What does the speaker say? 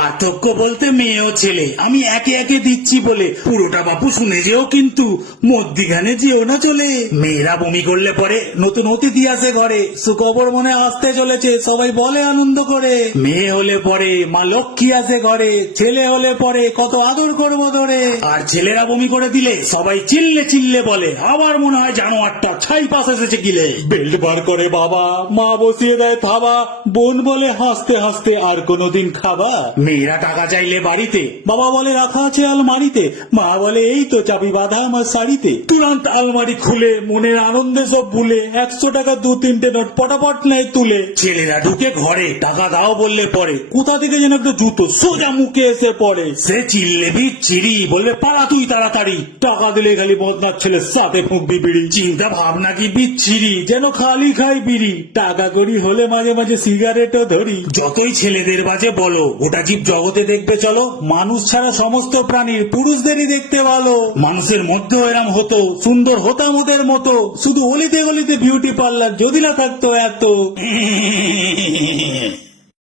পার্থক্য বলতে মেয়ে ও ছেলে আমি একে একে দিচ্ছি বলে পুরোটা বাপু শুনে যেও, কিন্তু মধ্যিখানে যেও না চলে। মেয়েরা বমি করলে পরে নতুন অতিথি আসে ঘরে, সুখবর মনে আসতে চলেছে সবাই বলে আনন্দ করে। মেয়ে হলে পরে মা লক্ষ্মী আসে ঘরে, ছেলে হলে পরে কত আদর করবো ধরে। আর ছেলেরা বমি করে দিলে সবাই চিল্লে চিল্লে বলে আবার মনে হয় জানোয়ারটা ছাই পাশ এসেছে গিলে। বেল্ট বার করে বাবা, মা বসিয়ে দেয় থাবা, বোন বলে হাসতে হাসতে আর কোনোদিন খাবা। মেয়েরা টাকা চাইলে বাড়িতে, বাবা বলে রাখা আছে আলমারিতে, মা বলে এই তো চাবি বাঁধা আমার শাড়িতে। তুরন্ত আলমারি খুলে মনের আনন্দে সব ভুলে 100 টাকা 2-3টে নোট পটাপট নেয় তুলে। ছেলেরা ঢুকে ঘরে টাকা দাও বললে পরে কোথা থেকে যেন একটা জুতো সোজা মুখে এসে পড়ে। সে চিল্লে চিড়ি বলবে পালা তুই তাড়াতাড়ি, টাকা দিলে খালি বদনার ছেলের সাথে ফুঁকবি বিড়ি। চিন্তা ভাবনা কি বিচ্ছিরি, যেন খালি খাই বিড়ি, টাকা করি হলে মাঝে মাঝে সিগারেটও ধরি। যতই ছেলেদের বাজে বলো গোটা জীব জগতে দেখবে চলো, মানুষ ছাড়া সমস্ত প্রাণীর পুরুষদেরই দেখতে ভালো। মানুষের মধ্যেও এরম হতো, সুন্দর হতাম ওদের মতো, শুধু অলিতে গলিতে বিউটি পার্লার যদি না থাকতো এত।